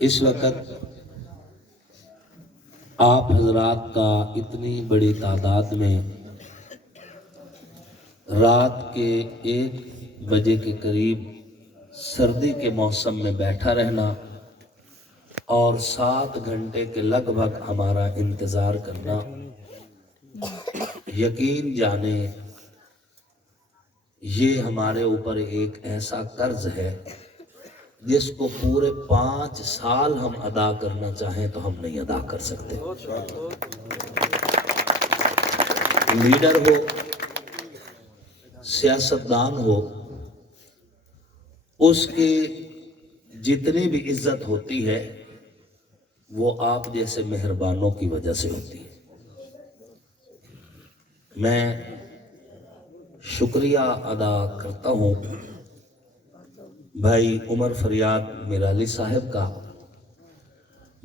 اس وقت آپ حضرات کا اتنی بڑی تعداد میں رات کے 1 بجے کے قریب سردی کے موسم میں بیٹھا رہنا اور 7 گھنٹے کے لگ بھگ ہمارا انتظار کرنا، یقین جانے یہ ہمارے اوپر ایک ایسا قرض ہے جس کو پورے 5 سال ہم ادا کرنا چاہیں تو ہم نہیں ادا کر سکتے۔ لیڈر ہو، سیاستدان ہو، اس کی جتنی بھی عزت ہوتی ہے وہ آپ جیسے مہربانوں کی وجہ سے ہوتی ہے۔ میں شکریہ ادا کرتا ہوں بھائی عمر فریاد میرالی صاحب کا،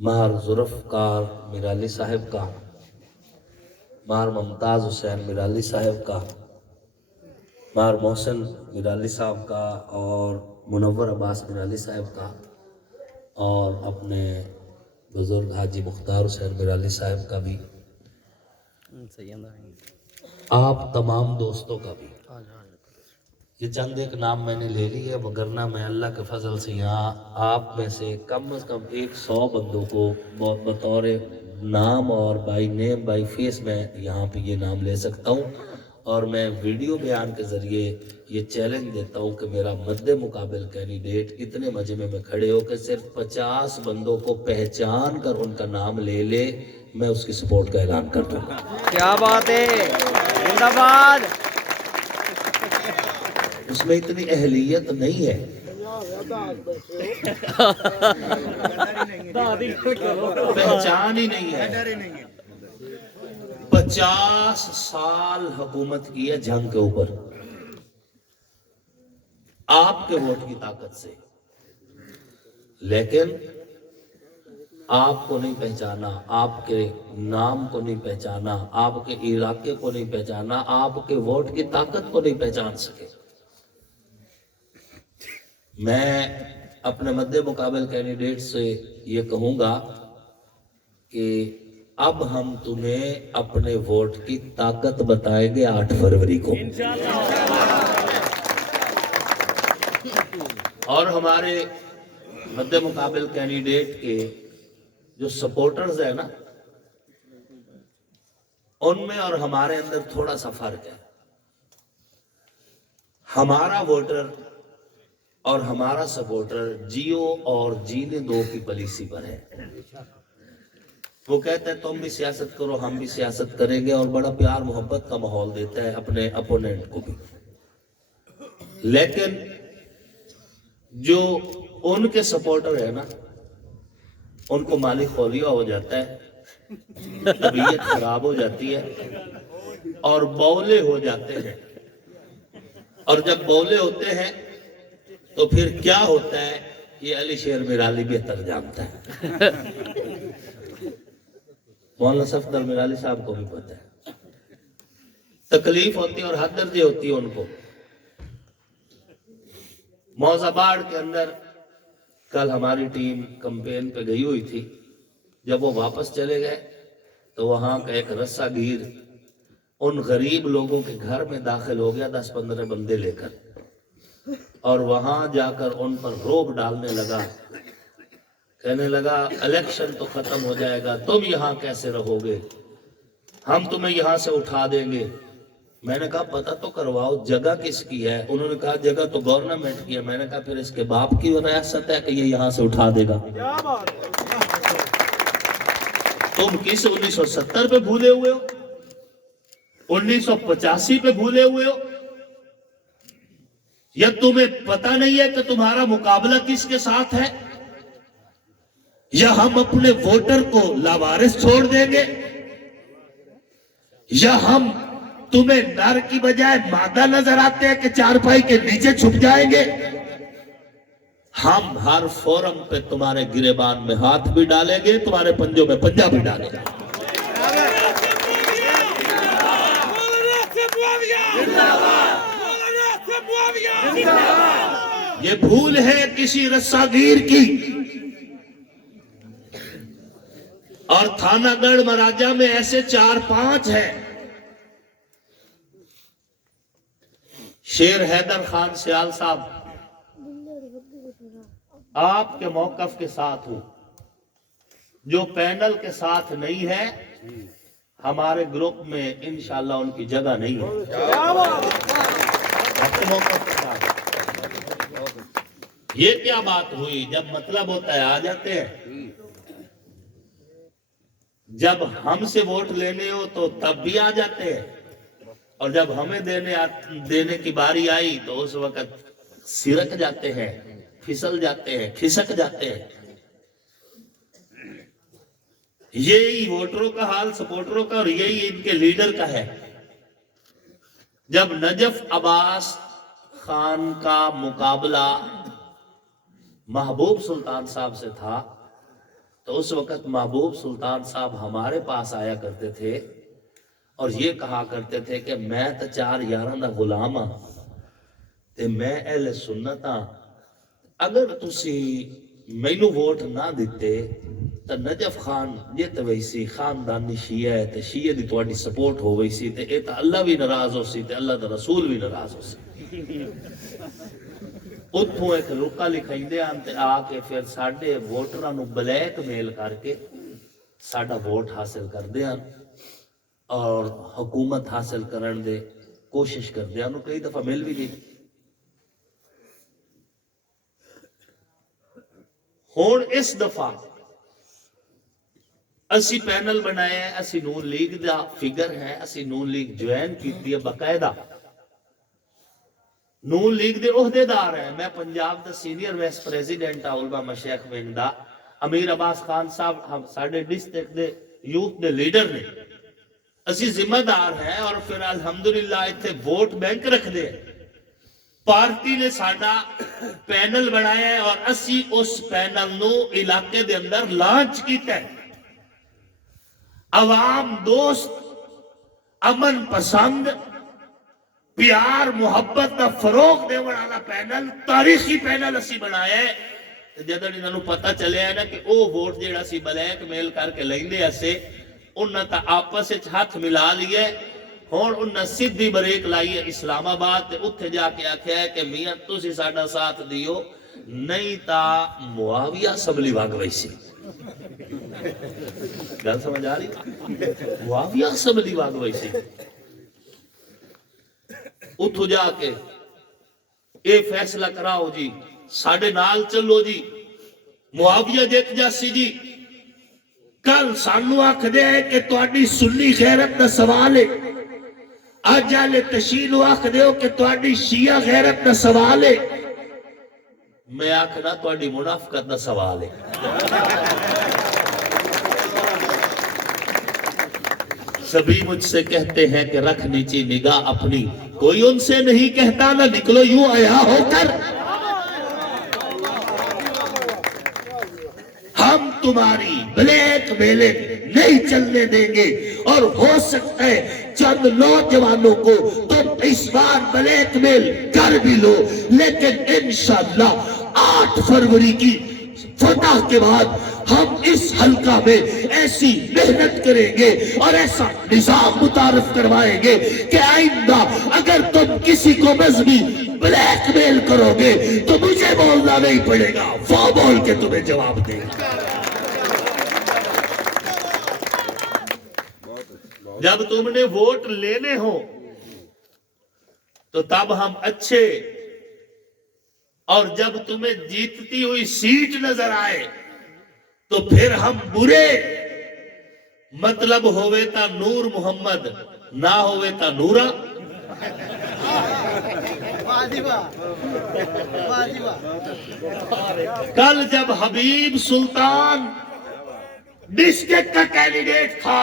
مہر ذوالفقار میرالی صاحب کا، مہر ممتاز حسین میرالی صاحب کا، مہر محسن میرالی صاحب کا، اور منور عباس میرالی صاحب کا، اور اپنے بزرگ حاجی مختار حسین میرالی صاحب کا بھی، آپ تمام دوستوں کا بھی۔ یہ چند ایک نام میں نے لے لی ہے، وگرنہ میں اللہ کے فضل سے یہاں آپ میں سے کم از کم 100 بندوں کو بطور نام اور بائی نیم بائی فیس میں یہاں پہ یہ نام لے سکتا ہوں، اور میں ویڈیو بیان کے ذریعے یہ چیلنج دیتا ہوں کہ میرا مد مقابل کینڈیڈیٹ اتنے مجمع میں کھڑے ہو کہ صرف 50 بندوں کو پہچان کر ان کا نام لے لے، میں اس کی سپورٹ کا اعلان کر دوں گا۔ کیا بات ہے، زندہ باد۔ اس میں اتنی اہلیت نہیں ہے، پہچان ہی نہیں ہے۔ 50 سال حکومت کی ہے جنگ کے اوپر، آپ کے ووٹ کی طاقت سے، لیکن آپ کو نہیں پہچانا، آپ کے نام کو نہیں پہچانا، آپ کے علاقے کو نہیں پہچانا، آپ کے ووٹ کی طاقت کو نہیں پہچان سکے۔ میں اپنے مد مقابل کینڈیڈیٹ سے یہ کہوں گا کہ اب ہم تمہیں اپنے ووٹ کی طاقت بتائیں گے 8 فروری کو، اور ہمارے مد مقابل کینڈیڈیٹ کے جو سپورٹرز ہیں نا، ان میں اور ہمارے اندر تھوڑا سا فرق ہے۔ ہمارا ووٹر اور ہمارا سپورٹر جیو اور جینے دو کی پالیسی پر ہے۔ وہ کہتا ہے تم بھی سیاست کرو، ہم بھی سیاست کریں گے، اور بڑا پیار محبت کا ماحول دیتا ہے اپنے اپوننٹ کو بھی۔ لیکن جو ان کے سپورٹر ہے نا، ان کو مالی خولیا ہو جاتا ہے، طبیعت خراب ہو جاتی ہے، اور بولے ہو جاتے ہیں، اور جب بولے ہوتے ہیں تو پھر کیا ہوتا ہے یہ علی شیر میرالی بہتر جانتا ہے، مولانا صفدر میرالی صاحب کو بھی پتا ہے۔ تکلیف ہوتی ہے اور حد درجے ہوتی ہے ان کو۔ موزآباد کے اندر کل ہماری ٹیم کمپین پہ گئی ہوئی تھی، جب وہ واپس چلے گئے تو وہاں کا ایک رسہ گیر ان غریب لوگوں کے گھر میں داخل ہو گیا 10-15 بندے لے کر، اور وہاں جا کر ان پر روب ڈالنے لگا، کہنے لگا الیکشن تو ختم ہو جائے گا، تم یہاں کیسے رہو گے، ہم تمہیں یہاں سے اٹھا دیں گے۔ میں نے کہا پتہ تو کرواؤ جگہ کس کی ہے؟ انہوں نے کہا جگہ تو گورنمنٹ کی ہے۔ میں نے کہا پھر اس کے باپ کی ریاست ہے کہ یہ یہاں سے اٹھا دے گا؟ تم کس 1970 پہ بھولے ہوئے ہو، 1985 پہ بھولے ہوئے ہو، یا تمہیں پتہ نہیں ہے کہ تمہارا مقابلہ کس کے ساتھ ہے؟ یا ہم اپنے ووٹر کو لاوارث چھوڑ دیں گے، یا ہم تمہیں نر کی بجائے مادہ نظر آتے ہیں کہ چارپائی کے نیچے چھپ جائیں گے؟ ہم ہر فورم پہ تمہارے گریبان میں ہاتھ بھی ڈالیں گے، تمہارے پنجوں میں پنجہ بھی ڈالیں گے۔ یہ بھول ہے کسی رساگیر کی اور تھانہ گڑھ مراجہ میں ایسے 4-5 ہیں. شیر حیدر خان سیال صاحب، آپ کے موقف کے ساتھ ہوں. جو پینل کے ساتھ نہیں ہے ہمارے گروپ میں انشاءاللہ ان کی جگہ نہیں ہے. آپ کے موقف کے ساتھ. یہ کیا بات ہوئی؟ جب مطلب ہوتا ہے آ جاتے ہیں، جب ہم سے ووٹ لینے ہو تو تب بھی آ جاتے ہیں، اور جب ہمیں دینے کی باری آئی تو اس وقت سرک جاتے ہیں، پھسل جاتے ہیں، کھسک جاتے ہیں. یہی ووٹروں کا حال، سپورٹروں کا، اور یہی ان کے لیڈر کا ہے. جب نجف عباس خان کا مقابلہ محبوب سلطان صاحب سے تھا تو اس وقت محبوب سلطان صاحب ہمارے پاس آیا کرتے تھے اور یہ کہا کرتے تھے کہ میں تو 4 یاراں دا غلام ہاں تے میں اہل سنت ہاں، اگر تسی مینوں ووٹ نہ دیتے تو نجف خان یہ تو ویسی خاندانی شیعہ ہے تے شیعہ دی تواڈی سپورٹ ہو ویسی تے اے تو اللہ بھی ناراض ہو سی تے اللہ دا رسول بھی ناراض ہو سی. اتھوں ایک رکا لکھائیندے آن تے آ کے پھر ساڈے ووٹراں نو بلیک میل کر کے ساڈا ووٹ حاصل کردے آن اور حکومت حاصل کرن دے کوشش کردے آن. کئی دفعہ مل بھی گئی. ہون اس دفعہ اسی پینل بنائے ہیں، اسی نون لیگ دا فگر ہے، اسی نون لیگ جوائن کیتی ہے باقاعدہ. نون لیگ دے عہدے دار ہیں. میں پنجاب دا سینئر وائس پریزیڈنٹ علماء مشائخ ونگ دا. امیر عباس خان صاحب ساڈے ڈسٹرکٹ دے یوتھ دے لیڈر نے. اسی ذمہ دار ہیں اور پھر الحمدللہ اتنے ووٹ بینک رکھ دے. پارٹی نے ساڈا پینل بنایا ہے اور اسی اس پینل نو علاقے دے اندر لانچ کیتا ہے. عوام دوست، امن پسند، پیار محبت کا فروغ دے والا پینل، تاریخی پینل اسی بنایا ہے. جدن انہاں نوں پتہ چلیا ہے نا کہ او ووٹ جیڑا سی بلیک میل کر کے لیندے اسے، انہاں تا آپس وچ ہاتھ ملا لیے. ہن انہاں سیدھی بریک لائی ہے اسلام آباد تے اتھے جا کے آکھیا ہے کہ میاں تسی ساڈا ساتھ دیو نہیں تا معاویہ اسمبلی وگ ویسی. گل سمجھ آ رہی؟ معاویہ اسمبلی وگ ویسی. اتھو جا کے اے فیصلہ کراؤ جی، ساڈے نال چلو جی، معاویہ جیت جاسی جی. کل سانو آکھ دے ہے کہ تواڈی سنی غیرت دا سوال ہے، اج والے تشیل آکھ دیو کہ تواڈی شیعہ غیرت دا سوال ہے. میں آکھنا تواڈی منافقت دا سوال ہے. سبھی مجھ سے کہتے ہیں کہ رکھ نیچی نگاہ اپنی، کوئی ان سے نہیں کہتا نہ نکلو یوں آیا ہو کر. ہم تمہاری بلیک میلنگ نہیں چلنے دیں گے، اور ہو سکتا ہے چند نوجوانوں کو تم اس بار بلیک میل کر بھی لو، لیکن انشاءاللہ 8 فروری کی فتح کے بعد ہم اس حلقہ میں ایسی محنت کریں گے اور ایسا نظام متعارف کروائیں گے کہ آئندہ اگر تم کسی کو مذہبی بلیک میل کرو گے تو مجھے بولنا نہیں پڑے گا، وہ بول کے تمہیں جواب دے گا. جب تم نے ووٹ لینے ہو تو تب ہم اچھے، اور جب تمہیں جیتتی ہوئی سیٹ نظر آئے تو پھر ہم برے. مطلب ہوئے تا نور محمد، نہ ہوئے تا نورا. کل جب حبیب سلطان ڈسٹرکٹ کا کینڈیڈیٹ تھا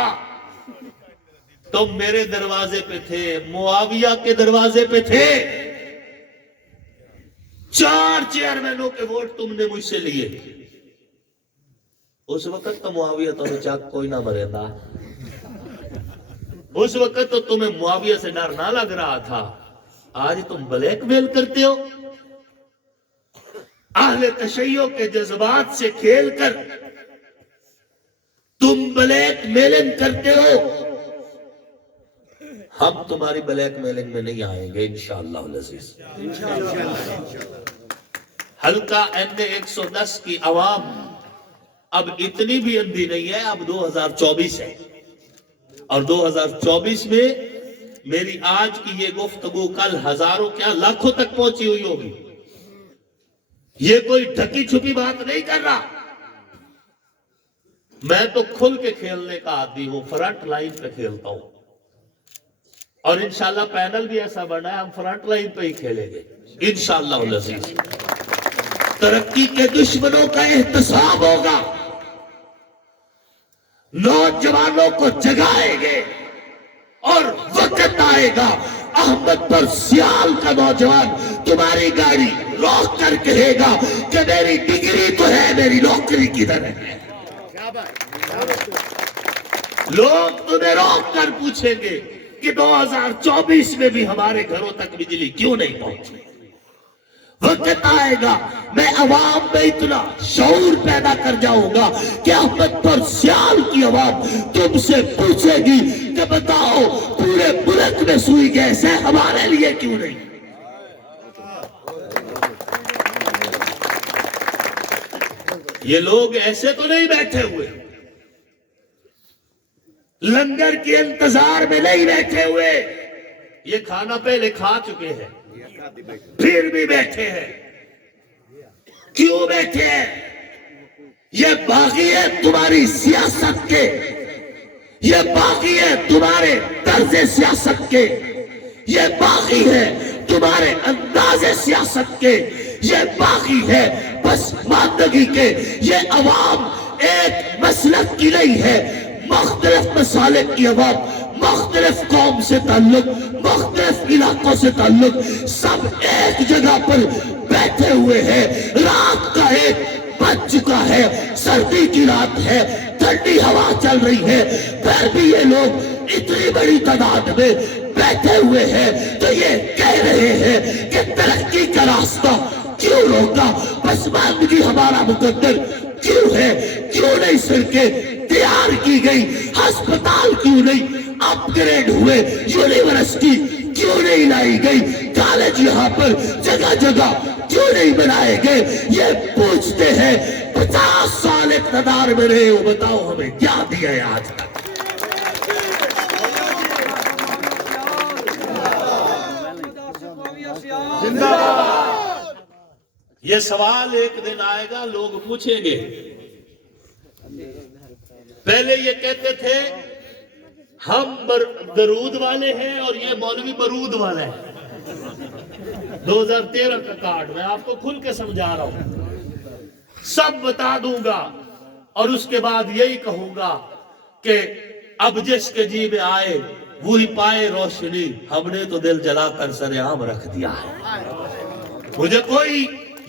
تم میرے دروازے پہ تھے، معاویہ کے دروازے پہ تھے. 4 چیئرمینوں کے ووٹ تم نے مجھ سے لیے. اس وقت تو معاویہ تمہیں چاک کوئی نہ مرے تھا. اس وقت تو تمہیں معاویہ سے ڈر نہ لگ رہا تھا. آج تم بلیک میل کرتے ہو. اہل تشیع کے جذبات سے کھیل کر تم بلیک میلنگ کرتے ہو، ہم تمہاری بلیک میلنگ میں نہیں آئیں گے انشاءاللہ العزیز۔ حلقہ N110 کی عوام اب اتنی بھی اندھی نہیں ہے، اب 2024 ہے، اور 2024 میں میری آج کی یہ گفتگو کل ہزاروں کیا لاکھوں تک پہنچی ہوئی ہوگی۔ یہ کوئی ڈھکی چھپی بات نہیں کر رہا، میں تو کھل کے کھیلنے کا عادی ہوں، فرنٹ لائن پہ کھیلتا ہوں، اور انشاءاللہ پینل بھی ایسا بنا ہے ہم فرنٹ لائن پہ ہی کھیلیں گے انشاءاللہ العزیز۔ ترقی کے دشمنوں کا احتساب ہوگا، نوجوانوں کو جگائیں گے، اور وقت آئے گا احمد پر سیال کا نوجوان تمہاری گاڑی روک کر کہے گا کہ میری ڈگری تو ہے، میری نوکری کدھر ہے؟ لوگ تمہیں روک کر پوچھیں گے کہ 2024 میں بھی ہمارے گھروں تک بجلی کیوں نہیں پہنچی؟ وقت آئے گا میں عوام میں اتنا شعور پیدا کر جاؤں گا کہ احمد پر سیال کی عوام تم سے پوچھے گی کہ بتاؤ پورے ملک میں سوئی گیس ہے، ہمارے لیے کیوں نہیں؟ یہ لوگ ایسے تو نہیں بیٹھے ہوئے، لنگر کے انتظار میں نہیں بیٹھے ہوئے، یہ کھانا پہلے کھا چکے ہیں پھر بھی بیٹھے ہیں۔ کیوں بیٹھے ہیں؟ یہ باغی ہے تمہاری سیاست کے، یہ باغی ہے تمہارے طرز سیاست کے، یہ باغی ہے تمہارے انداز سیاست کے، یہ باغی ہے پسماندگی کے۔ یہ عوام ایک مسلک کی نہیں ہے، مختلف مسالک کی عوام، مختلف قوم سے تعلق، مختلف علاقوں سے تعلق، سب ایک جگہ پر بیٹھے ہوئے ہیں۔ رات کا ایک بج چکا ہے، سردی کی رات ہے، ٹھنڈی ہوا چل رہی ہے، پھر بھی یہ لوگ اتنی بڑی تعداد میں بیٹھے ہوئے ہیں تو یہ کہہ رہے ہیں کہ ترقی کا راستہ کیوں روکا؟ پسماندگی ہمارا مقدر کیوں ہے؟ کیوں نہیں سڑکیں تیار کی گئی؟ ہسپتال کیوں نہیں اپ گریڈ ہوئے؟ یونیورسٹی کیوں نہیں لائی گئی؟ کالج یہاں پر جگہ جگہ کیوں نہیں بنائے گئے؟ یہ پوچھتے ہیں 50 سال اقتدار میں رہے ہو، بتاؤ ہمیں کیا دیا ہے آج تک؟ یہ سوال ایک دن آئے گا، لوگ پوچھیں گے۔ پہلے یہ کہتے تھے ہم درود والے ہیں اور یہ مولوی برود والا ہے۔ 2013 کا کارڈ میں آپ کو کھل کے سمجھا رہا ہوں، سب بتا دوں گا، اور اس کے بعد یہی کہوں گا کہ اب جس کے جی میں آئے وہی پائے روشنی، ہم نے تو دل جلا کر سر عام رکھ دیا ہے۔ مجھے کوئی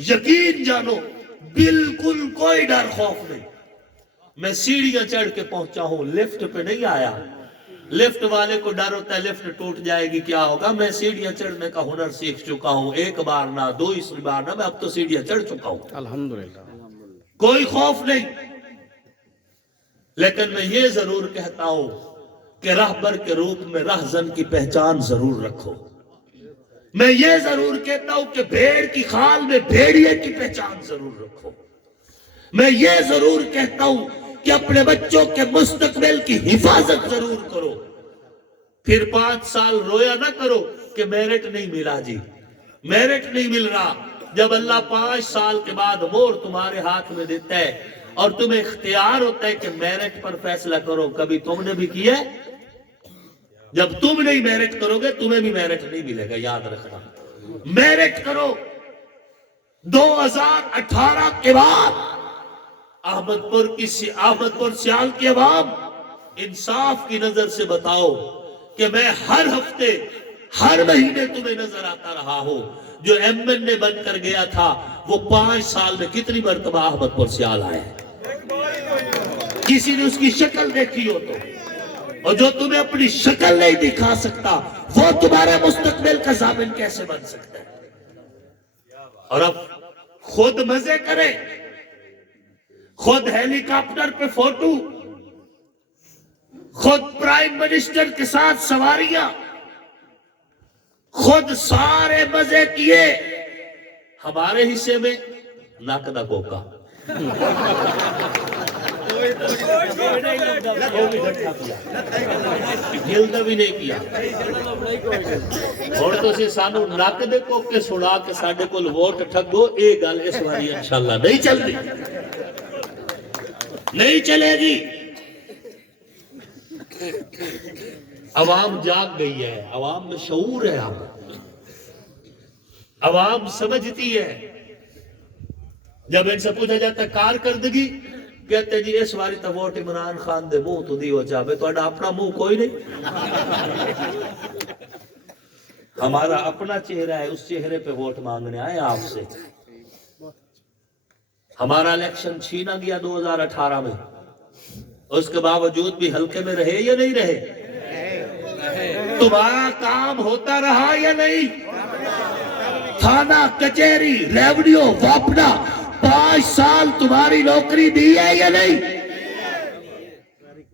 یقین جانو، بالکل کوئی ڈر خوف نہیں۔ میں سیڑھیاں چڑھ کے پہنچا ہوں، لفٹ پہ نہیں آیا۔ لفٹ والے کو ڈر ہوتا ہے لفٹ ٹوٹ جائے گی کیا ہوگا، میں سیڑھیاں چڑھنے کا ہنر سیکھ چکا ہوں، ایک بار نہ دو اس بار نہ، میں اب تو سیڑھیاں چڑھ چکا ہوں، الحمدللہ، کوئی خوف نہیں۔ لیکن میں یہ ضرور کہتا ہوں کہ راہبر کے روپ میں راہزن کی پہچان ضرور رکھو۔ میں یہ ضرور کہتا ہوں کہ بھیڑ کی خال میں بھیڑیے کی پہچان ضرور رکھو۔ میں یہ ضرور کہتا ہوں کہ اپنے بچوں کے مستقبل کی حفاظت ضرور کرو۔ پھر 5 سال رویا نہ کرو کہ میرٹ نہیں ملا جی، میرٹ نہیں مل رہا۔ جب اللہ 5 سال کے بعد مور تمہارے ہاتھ میں دیتا ہے اور تمہیں اختیار ہوتا ہے کہ میرٹ پر فیصلہ کرو، کبھی تم نے بھی کیا ہے؟ جب تم نہیں میرٹ کرو گے تمہیں بھی میرٹ نہیں ملے گا، یاد رکھنا۔ میرٹ کرو۔ 2018 کے بعد احمد پور سیال کی عوام انصاف کی نظر سے بتاؤ کہ میں ہر ہفتے ہر مہینے تمہیں نظر آتا رہا ہوں۔ جو ایم این اے بن کر گیا تھا وہ 5 سال میں کتنی مرتبہ احمد پور سیال آئے؟ کسی نے اس کی شکل دیکھی ہو تو؟ اور جو تمہیں اپنی شکل نہیں دکھا سکتا وہ تمہارے مستقبل کا ضامن کیسے بن سکتا ہے؟ اور اب خود مزے کرے، خود ہیلی کاپٹر پہ فوٹو، خود پرائم منسٹر کے ساتھ سواریاں، خود سارے مزے کیے، ہمارے حصے میں نک دا کوکا، جلد بھی نہیں کیا۔ اور تو سے سانو نک دے کوکے سنا کے ساڈے کول ووٹ ٹھگو، اے گل اس واری انشاءاللہ نہیں چل دی، نہیں چلے گی۔ عوام جاگ گئی ہے، عوام میں شعور ہے، عوام سمجھتی ہے۔ جب ان سے پوچھا جاتا ہے کارکردگی، کہتے ہیں جی اس باری تو ووٹ عمران خان دے منہ تو دیو جاوے، تو اپنا منہ کوئی نہیں، ہمارا اپنا چہرہ ہے، اس چہرے پہ ووٹ مانگنے آئے آپ سے۔ ہمارا الیکشن چھینا گیا 2018 میں، اس کے باوجود بھی حلقے میں رہے یا نہیں رہے؟ تمہارا کام ہوتا رہا یا نہیں؟ تھانہ، کچہری، ریونیو، واپڈا، 5 سال تمہاری نوکری دی ہے یا نہیں؟